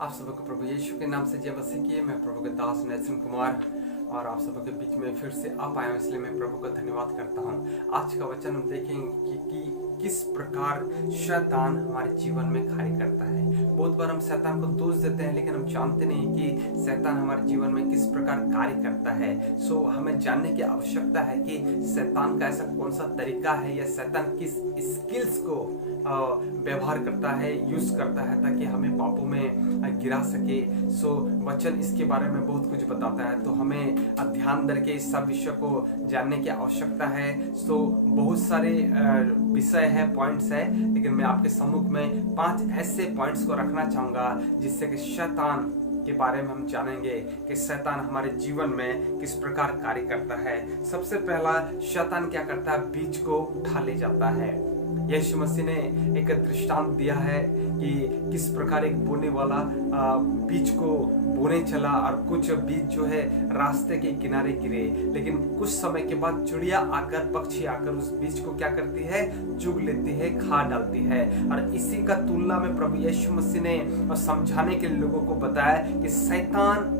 आप सबको प्रभु यीशु के नाम से जय मसीह की। मैं प्रभु के दास नेल्सन कुमार और आप सबों के बीच में फिर से आ पाया हूं, इसलिए मैं प्रभु का धन्यवाद करता हूं। आज का वचन हम देखेंगे कि किस प्रकार शैतान हमारे जीवन में कार्य करता है। बहुत बार हम शैतान को दोष देते हैं, लेकिन हम जानते नहीं कि शैतान हमारे जीवन में किस प्रकार कार्य करता है। सो हमें जानने की आवश्यकता है कि शैतान का ऐसा कौन सा तरीका है या शैतान किस स्किल्स को व्यवहार करता है, यूज करता है ताकि हमें पापों में गिरा सके। सो वचन इसके बारे में बहुत कुछ बताता है, तो हमें ध्यान करके इस सब विषय को जानने की आवश्यकता है। सो बहुत सारे विषय है, पॉइंट्स है, लेकिन मैं आपके सम्मुख में 5 ऐसे पॉइंट्स को रखना चाहूंगा जिससे कि शैतान के बारे में हम जानेंगे कि शैतान हमारे जीवन में किस प्रकार कार्य करता है। सबसे पहला, शैतान क्या करता है? बीज को उठा ले जाता है। यीशु मसीह ने एक दृष्टांत दिया है कि किस प्रकार एक बोने वाला बीज को बोने चला और कुछ बीज जो है रास्ते के किनारे गिरे, लेकिन कुछ समय के बाद चिड़िया आकर, पक्षी आकर उस बीज को क्या करती है? चुग लेती है, खा डालती है। और इसी का तुलना में प्रभु यीशु मसीह ने समझाने के लोगों को बताया कि शैतान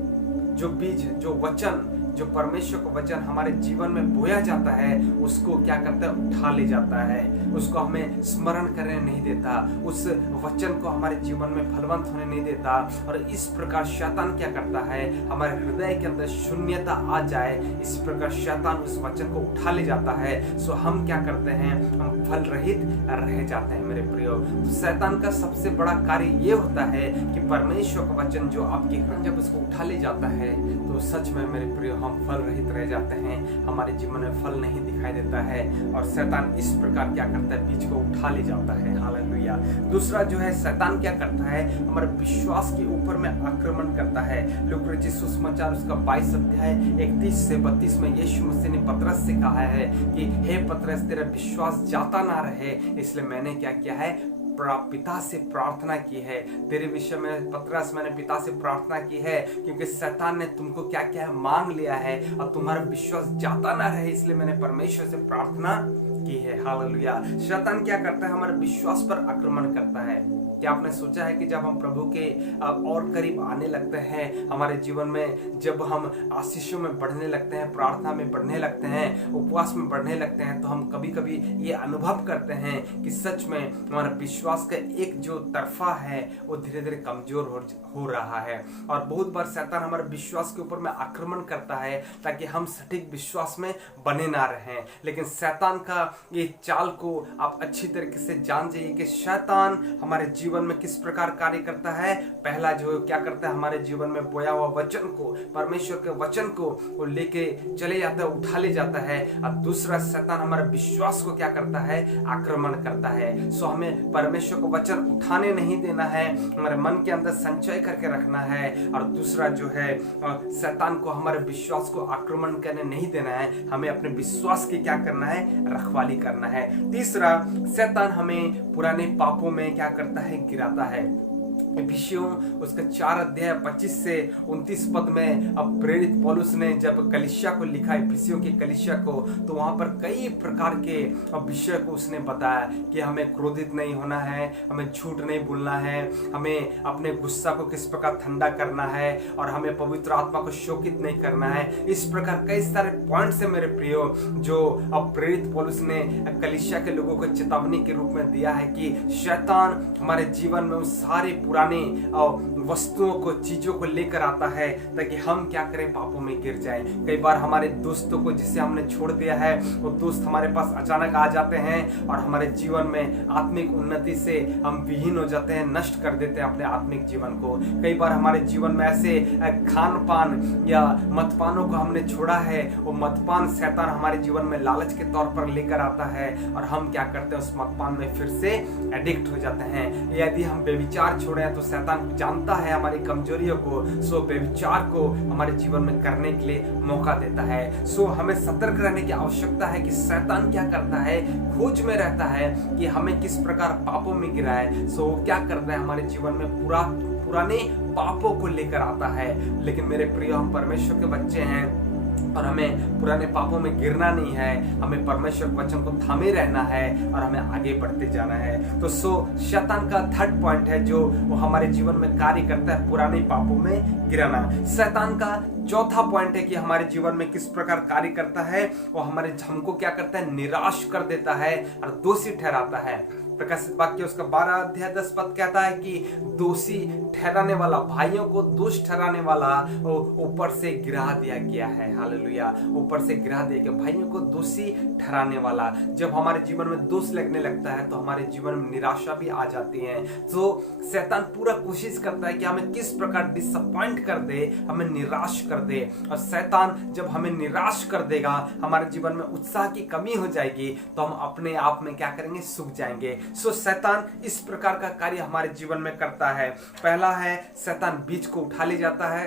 जो बीज, जो वचन, जो परमेश्वर का वचन हमारे जीवन में बोया जाता है, उसको क्या करता है? उठा ले जाता है, उसको हमें स्मरण करने नहीं देता, उस वचन को हमारे जीवन में फलवंत होने नहीं देता। और इस प्रकार शैतान क्या करता है? हमारे हृदय के अंदर शून्यता आ जाए, इस प्रकार शैतान उस वचन को उठा ले जाता है। सो हम क्या करते हैं? हम फल रहित रह जाते हैं मेरे प्रियो। तो शैतान का सबसे बड़ा कार्य ये होता है कि परमेश्वर का वचन जो आपके जब उसको उठा ले जाता है, तो सच में मेरे प्रियो हम फल रहित रह जाते हैं, हमारे जीवन में फल नहीं दिखाई देता है। और शैतान इस प्रकार क्या करता है? बीज को उठा ले जाता है। हालेलुया। दूसरा जो है, शैतान क्या करता है? हमारे विश्वास के ऊपर में आक्रमण करता है। लूका रचित सुसमाचार उसका 22 अध्याय 31 से 32 में यीशु मसीह ने पतरस से कहा है कि हे पतरस, तेरा विश्वास जाता ना रहे, इसलिए मैंने क्या किया है? पिता से प्रार्थना की है। तेरे विषय में पतरस, मैंने पिता से प्रार्थना की है, क्योंकि शैतान ने तुमको क्या किया है? मांग लिया है, और तुम्हारा विश्वास जाता ना रहे, इसलिए मैंने परमेश्वर से प्रार्थना की है। हालेलुया। शैतान क्या करता है? हमारे विश्वास पर आक्रमण करता है। क्या आपने सोचा है कि जब हम प्रभु के और करीब आने लगते हैं, हमारे जीवन में जब हम आशीषों में बढ़ने लगते हैं, प्रार्थना में बढ़ने लगते हैं, उपवास में बढ़ने लगते हैं, तो हम कभी कभी ये अनुभव करते हैं कि सच में हमारा विश्वास का एक जो तरफा है वो धीरे धीरे कमजोर हो रहा है। और बहुत बार शैतान हमारे विश्वास के ऊपर में आक्रमण करता है ताकि हम सटीक विश्वास में बने ना रहें। लेकिन शैतान का ये चाल को आप अच्छी तरीके से जान जाइए कि शैतान हमारे जीवन में किस प्रकार कार्य करता है। पहला जो क्या करता है? हमारे जीवन में बोया हुआ वचन को, परमेश्वर के वचन को वो लेके चले जाता है, उठा ले जाता है। और दूसरा, शैतान हमारे विश्वास को क्या करता है? आक्रमण करता है। सो हमें परमेश्वर को वचन उठाने नहीं देना है, हमारे मन के अंदर संचय करके रखना है। और दूसरा जो है, शैतान को हमारे विश्वास को आक्रमण करने नहीं देना है, हमें अपने विश्वास की क्या करना है? रखवाली करना है। तीसरा, शैतान हमें पुराने पापों में क्या करता है? गिराता है। इफिसियों उसका 4 अध्याय 25 से 29 पद में अब प्रेरित पौलुस ने जब कलीसिया को लिखा, इफिसियों की कलीसिया को, तो वहां पर कई प्रकार के विषय को उसने बताया कि हमें क्रोधित नहीं होना है, हमें झूठ नहीं बोलना है, हमें अपने गुस्सा को किस प्रकार ठंडा करना है, और हमें पवित्र आत्मा को शोकित नहीं करना है। इस प्रकार कई सारे पॉइंट्स है मेरे प्रियो, जो अब प्रेरित पौलुस ने कलीसिया के लोगों को चेतावनी के रूप में दिया है कि शैतान हमारे जीवन में उस सारे पुराने वस्तुओं को, चीजों को लेकर आता है ताकि हम क्या करें? पापों में गिर जाएं। कई बार हमारे दोस्तों को जिसे हमने छोड़ दिया है, वो दोस्त हमारे पास अचानक आ जाते हैं और हमारे जीवन में आत्मिक उन्नति से हम विहीन हो जाते हैं, नष्ट कर देते हैं अपने आत्मिक जीवन को। कई बार हमारे जीवन में ऐसे खान पान या मदपानों को हमने छोड़ा है, वो मदपान शैतान हमारे जीवन में लालच के तौर पर लेकर आता है, और हम क्या करते हैं? उस मदपान में फिर से एडिक्ट हो जाते हैं। यदि हम व्यभिचार छोड़े तो शैतान जानता है हमारी कमजोरियों को, सो व्यभिचार को हमारे जीवन में करने के लिए मौका देता है। सो हमें सतर्क रहने की आवश्यकता है कि शैतान क्या करता है? खोज में रहता है कि हमें किस प्रकार पापों में गिराए। सो क्या करता है? हमारे जीवन में पुराने पापों को लेकर आता है। लेकिन मेरे प्रिय, हम परमेश्वर के बच्चे हैं, और हमें पुराने पापों में गिरना नहीं है, हमें परमेश्वर के वचन को थामे रहना है और हमें आगे बढ़ते जाना है। तो शैतान का थर्ड पॉइंट है जो वो हमारे जीवन में कार्य करता है, पुराने पापों में गिराना। शैतान का चौथा पॉइंट है कि हमारे जीवन में किस प्रकार कार्य करता है, वो हमको क्या करता है, निराश कर देता है और दोषी ठहराता है। प्रकाशित वाक्य उसका 12 अध्याय 10 पद कहता है कि दोषी ठहराने वाला, भाइयों को दोष ठहराने वाला ऊपर से गिरा दिया गया है। हालेलुया, ऊपर से गिरा दिया गया, भाइयों को दोषी ठहराने वाला। जब हमारे जीवन में दोष लगने लगता है तो हमारे जीवन में निराशा भी आ जाती है। तो शैतान पूरा कोशिश करता है कि हमें किस प्रकार डिसअपॉइंट कर दे, हमें निराश कर दे। और शैतान जब हमें निराश कर देगा, हमारे जीवन में उत्साह की कमी हो जाएगी, तो हम अपने आप में क्या करेंगे, सूख जाएंगे। शैतान इस प्रकार का कार्य हमारे जीवन में करता है। पहला है शैतान बीज को उठा ले जाता है।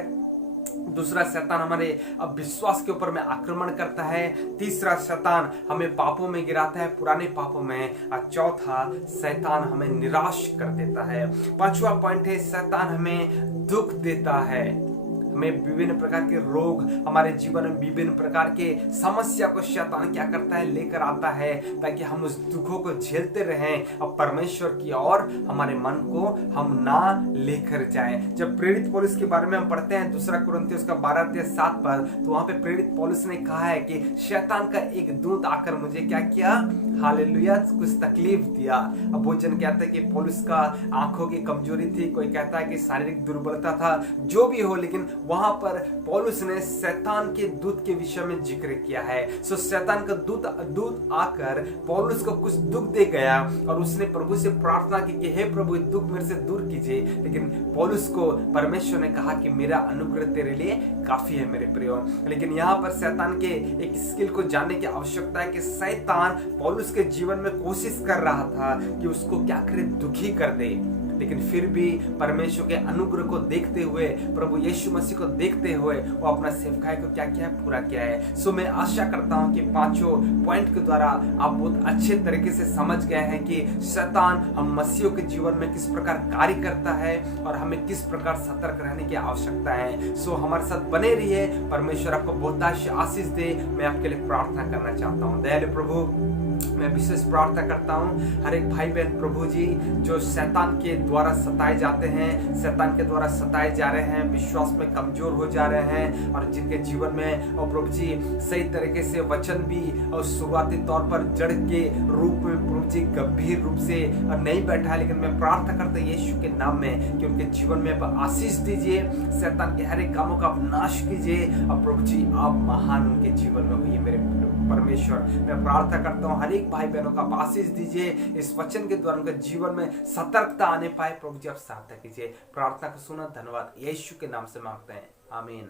दूसरा, शैतान हमारे विश्वास के ऊपर में आक्रमण करता है। तीसरा, शैतान हमें पापों में गिराता है, पुराने पापों में। और चौथा, शैतान हमें निराश कर देता है। पांचवा पॉइंट है, शैतान हमें दुख देता है। हमें विभिन्न प्रकार के रोग, हमारे जीवन में विभिन्न प्रकार के समस्या को शैतान क्या करता है, लेकर आता है, ताकि हम उस दुखों को झेलते रहें और परमेश्वर की ओर हमारे मन को हम ना लेकर जाएं। जब प्रेरित पौलुस के बारे में हम पढ़ते हैं दूसरा कुरिन्थियों का 12 अध्याय 7 पद, तो वहां पे प्रेरित पौलुस ने कहा है कि शैतान का एक दूत आकर मुझे क्या किया, हालेलुया, कुछ तकलीफ दिया। अब वो जन कहते हैं कि पौलुस का आंखों की कमजोरी थी, कोई कहता है कि शारीरिक दुर्बलता था, जो भी हो, लेकिन वहां पर पौलुस ने शैतान के दूत के विषय में जिक्र किया है। शैतान का दूत आकर पौलुस को कुछ दुख दे गया और उसने प्रभु से प्रार्थना की कि हे प्रभु, दुख मेरे से दूर कीजिए। लेकिन पौलुस को परमेश्वर ने कहा कि मेरा अनुग्रह तेरे लिए काफी है मेरे प्रियो। लेकिन यहाँ पर शैतान के एक स्किल को जानने की आवश्यकता है कि शैतान पौलुस के जीवन में कोशिश कर रहा था कि उसको क्या करे, दुखी कर दे। लेकिन फिर भी परमेश्वर के अनुग्रह को देखते हुए, प्रभु यीशु मसीह को देखते हुए, वो अपना सेवकाई को क्या किया है, पूरा किया है। मैं आशा करता हूं कि पांचों पॉइंट के द्वारा आप बहुत अच्छे तरीके से समझ गए हैं कि शैतान हम मसीहों के जीवन में किस प्रकार कार्य करता है और हमें किस प्रकार सतर्क रहने की आवश्यकता है। हमारे साथ बने रहिए, परमेश्वर आपको बहुत आशीष दे। मैं आपके लिए प्रार्थना करना चाहता हूँ। दयालु प्रभु, मैं विशेष प्रार्थना करता हूँ हर एक भाई बहन प्रभु जी जो शैतान के द्वारा सताए जाते हैं, शैतान के द्वारा सताए जा रहे हैं, विश्वास में कमजोर हो जा रहे हैं, और जिनके जीवन में और प्रभु जी सही तरीके से वचन भी और शुरुआती तौर पर जड़ के रूप में प्रभु जी गंभीर रूप से नहीं बैठा है, लेकिन मैं प्रार्थना करता हूँ यीशु के नाम में कि उनके जीवन में आप आशीष दीजिए, शैतान के हर एक कामों का आप नाश कीजिए, और प्रभु जी आप महान उनके जीवन में हुई मेरे परमेश्वर। मैं प्रार्थना करता हूँ हर एक भाई बहनों का आशीष दीजिए, इस वचन के द्वारा उनके जीवन में सतर्कता आने पाए। प्रभु जी आप सहायता कीजिए। प्रार्थना को सुना, धन्यवाद, यीशु के नाम से मांगते हैं, आमीन।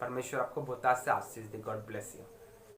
परमेश्वर आपको बहुत आशीष दे। God bless you.